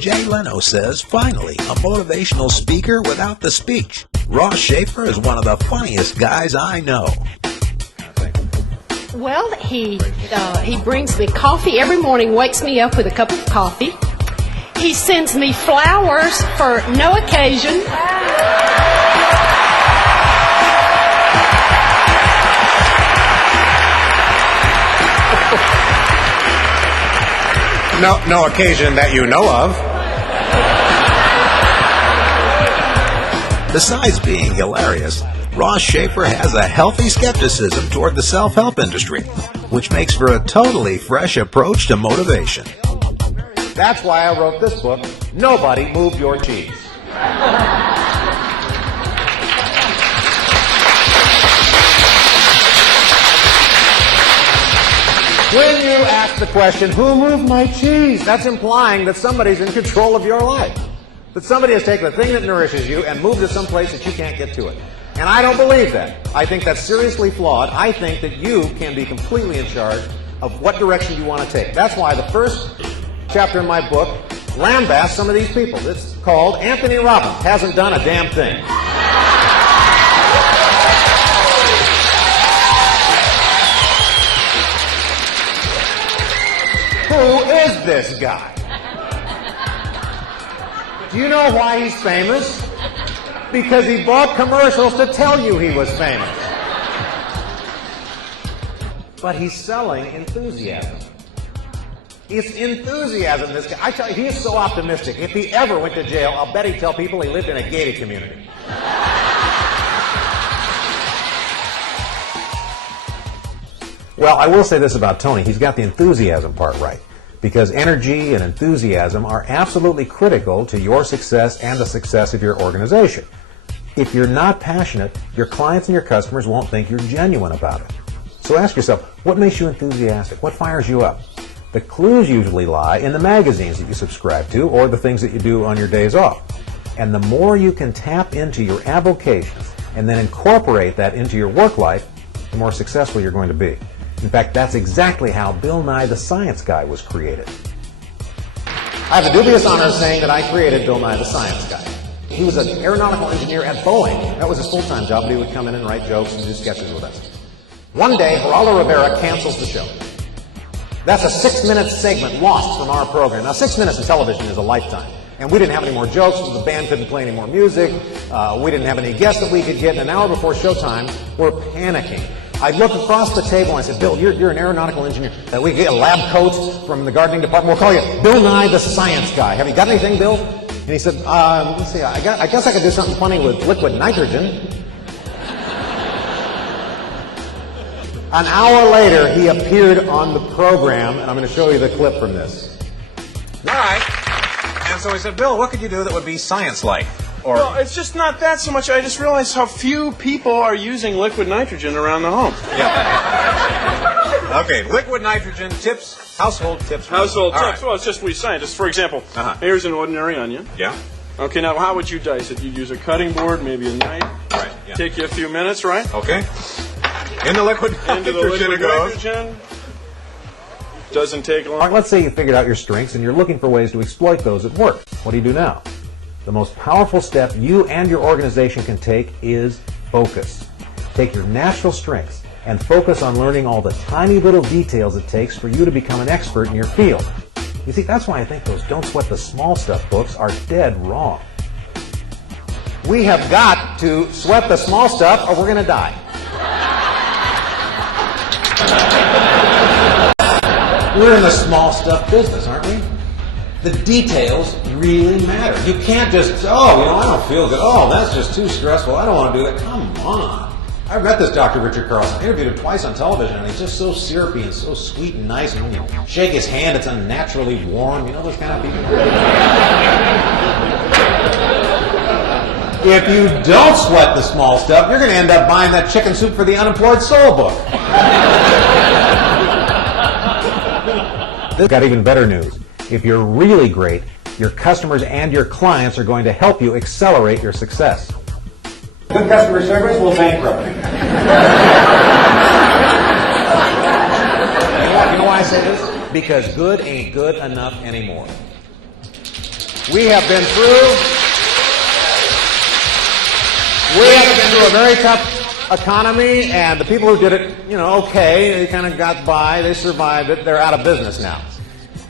Jay Leno says, finally, a motivational speaker without the speech. Ross Shafer is one of the funniest guys I know. Well, he brings me coffee every morning, wakes me up with a cup of coffee. He sends me flowers for no occasion. No occasion that you know of. Besides being hilarious, Ross Shafer has a healthy skepticism toward the self-help industry, which makes for a totally fresh approach to motivation. That's why I wrote this book, Nobody Moved Your Cheese. When you ask the question, who moved my cheese? That's implying that somebody's in control of your life. That somebody has taken the thing that nourishes you and moved it someplace that you can't get to it. And I don't believe that. I think that's seriously flawed. I think that you can be completely in charge of what direction you want to take. That's why the first chapter in my book lambasts some of these people. It's called Anthony Robbins Hasn't Done a Damn Thing. Who is this guy? Do you know why he's famous? Because he bought commercials to tell you he was famous. But he's selling enthusiasm. It's enthusiasm, this guy. I tell you, he is so optimistic. If he ever went to jail, I'll bet he'd tell people he lived in a gated community. Well, I will say this about Tony. He's got the enthusiasm part right. Because energy and enthusiasm are absolutely critical to your success and the success of your organization. If you're not passionate, your clients and your customers won't think you're genuine about it. So ask yourself, what makes you enthusiastic? What fires you up? The clues usually lie in the magazines that you subscribe to or the things that you do on your days off. And the more you can tap into your avocations and then incorporate that into your work life, the more successful you're going to be. In fact, that's exactly how Bill Nye the Science Guy was created. I have the dubious honor of saying that I created Bill Nye the Science Guy. He was an aeronautical engineer at Boeing. That was his full-time job, but he would come in and write jokes and do sketches with us. One day, Geraldo Rivera cancels the show. That's a 6-minute segment lost from our program. Now, 6 minutes in television is a lifetime. And we didn't have any more jokes, the band couldn't play any more music, we didn't have any guests that we could get, and an hour before showtime, we're panicking. I look across the table and I said, Bill, you're an aeronautical engineer. We get a lab coat from the gardening department. We'll call you Bill Nye the Science Guy. Have you got anything, Bill? And he said, let's see, I guess I could do something funny with liquid nitrogen. An hour later, he appeared on the program, and I'm going to show you the clip from this. All right. And so he said, Bill, what could you do that would be science-like? Or well, it's just not that so much. I just realized how few people are using liquid nitrogen around the home. Yeah. Okay, liquid nitrogen tips, household tips. Household tips. Right. Well, it's just we scientists. For example, here's an ordinary onion. Yeah. Okay, now how would you dice it? You'd use a cutting board, maybe a knife. Right. Yeah. Take you a few minutes, right? Okay. In the liquid Into the liquid nitrogen. Doesn't take long. All right, let's say you figured out your strengths and you're looking for ways to exploit those at work. What do you do now? The most powerful step you and your organization can take is focus. Take your natural strengths and focus on learning all the tiny little details it takes for you to become an expert in your field. You see, that's why I think those Don't Sweat the Small Stuff books are dead wrong. We have got to sweat the small stuff or we're going to die. We're in the small stuff business, aren't we? The details really matter. You can't just, I don't feel good. Oh, that's just too stressful. I don't want to do that. Come on. I met this Dr. Richard Carlson. I interviewed him twice on television, and he's just so syrupy and so sweet and nice. And when you shake his hand, it's unnaturally warm. You know those kind of people? If you don't sweat the small stuff, you're going to end up buying that Chicken Soup for the Unemployed Soul book. This got even better news. If you're really great, your customers and your clients are going to help you accelerate your success. Good customer service will bankrupt you. say this? Because good ain't good enough anymore. We have been through a very tough economy, and the people who did it, okay, they kind of got by, they survived it, they're out of business now.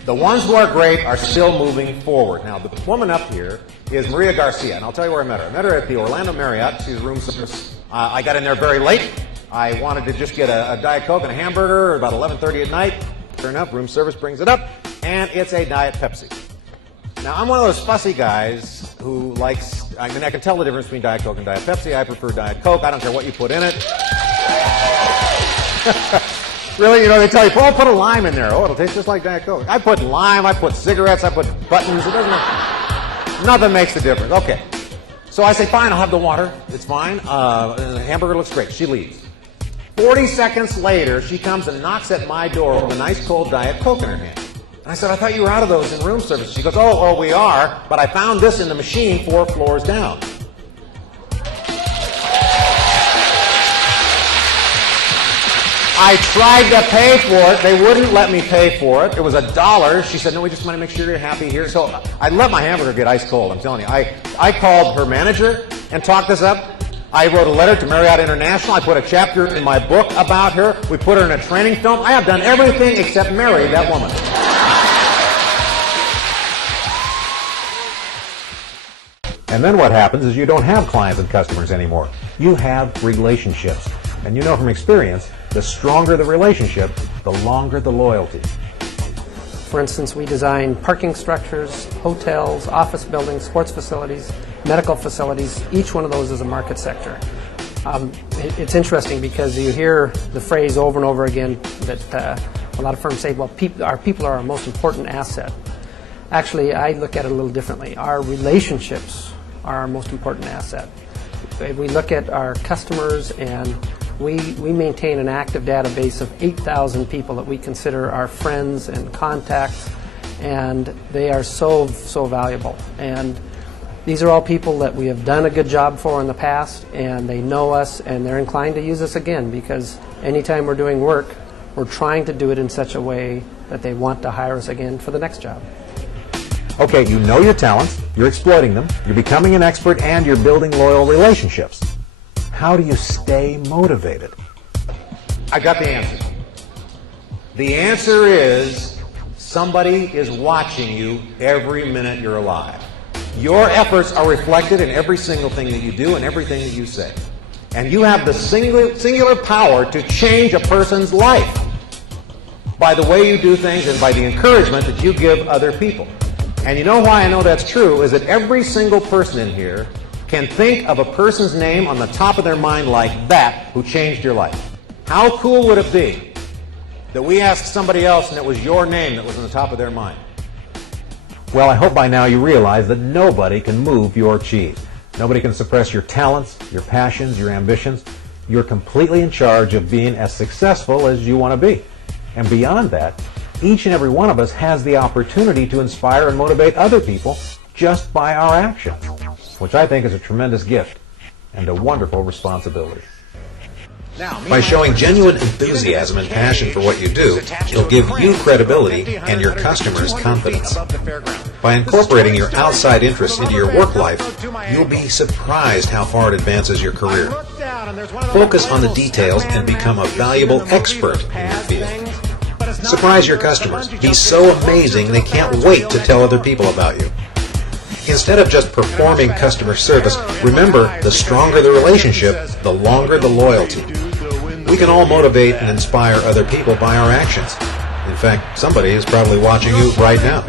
The ones who are great are still moving forward. Now, the woman up here is Maria Garcia, and I'll tell you where I met her. I met her at the Orlando Marriott. She's room service. I got in there very late. I wanted to just get a Diet Coke and a hamburger about 11:30 at night. Sure enough, room service brings it up, and it's a Diet Pepsi. Now, I'm one of those fussy guys who likes, I can tell the difference between Diet Coke and Diet Pepsi. I prefer Diet Coke. I don't care what you put in it. Really, they tell you, put a lime in there. Oh, it'll taste just like Diet Coke. I put lime, I put cigarettes, I put buttons. It doesn't matter. Nothing makes the difference. Okay. So I say, fine, I'll have the water. It's fine. The hamburger looks great. She leaves. 40 seconds later, she comes and knocks at my door with a nice cold Diet Coke in her hand. And I said, I thought you were out of those in room service. She goes, oh, we are, but I found this in the machine 4 floors down. I tried to pay for it. They wouldn't let me pay for it. It was $1. She said, no, we just want to make sure you're happy here. So I let my hamburger get ice cold, I'm telling you. I called her manager and talked this up. I wrote a letter to Marriott International. I put a chapter in my book about her. We put her in a training film. I have done everything except marry that woman. And then what happens is you don't have clients and customers anymore. You have relationships. And you know from experience, the stronger the relationship, the longer the loyalty. For instance, we design parking structures, hotels, office buildings, sports facilities, medical facilities. Each one of those is a market sector. It's interesting because you hear the phrase over and over again that a lot of firms say, well, our people are our most important asset. Actually, I look at it a little differently. Our relationships are our most important asset. We look at our customers, and we maintain an active database of 8,000 people that we consider our friends and contacts, and they are so valuable. And these are all people that we have done a good job for in the past, and they know us, and they're inclined to use us again, because anytime we're doing work, we're trying to do it in such a way that they want to hire us again for the next job. Okay, you know your talents, you're exploiting them, you're becoming an expert, and you're building loyal relationships. How do you stay motivated? I got the answer. The answer is somebody is watching you every minute you're alive. Your efforts are reflected in every single thing that you do and everything that you say. And you have the singular power to change a person's life by the way you do things and by the encouragement that you give other people. And you know why I know that's true is that every single person in here can think of a person's name on the top of their mind like that who changed your life. How cool would it be that we asked somebody else and it was your name that was on the top of their mind? Well, I hope by now you realize that nobody can move your cheese. Nobody can suppress your talents, your passions, your ambitions. You're completely in charge of being as successful as you want to be. And beyond that, each and every one of us has the opportunity to inspire and motivate other people just by our actions, which I think is a tremendous gift and a wonderful responsibility. By showing genuine enthusiasm and passion for what you do, it'll give you credibility and your customers confidence. By incorporating your outside interests into your work life, you'll be surprised how far it advances your career. Focus on the details and become a valuable expert in your field. Surprise your customers. Be so amazing they can't wait to tell other people about you. Instead of just performing customer service, remember, the stronger the relationship, the longer the loyalty. We can all motivate and inspire other people by our actions. In fact, somebody is probably watching you right now.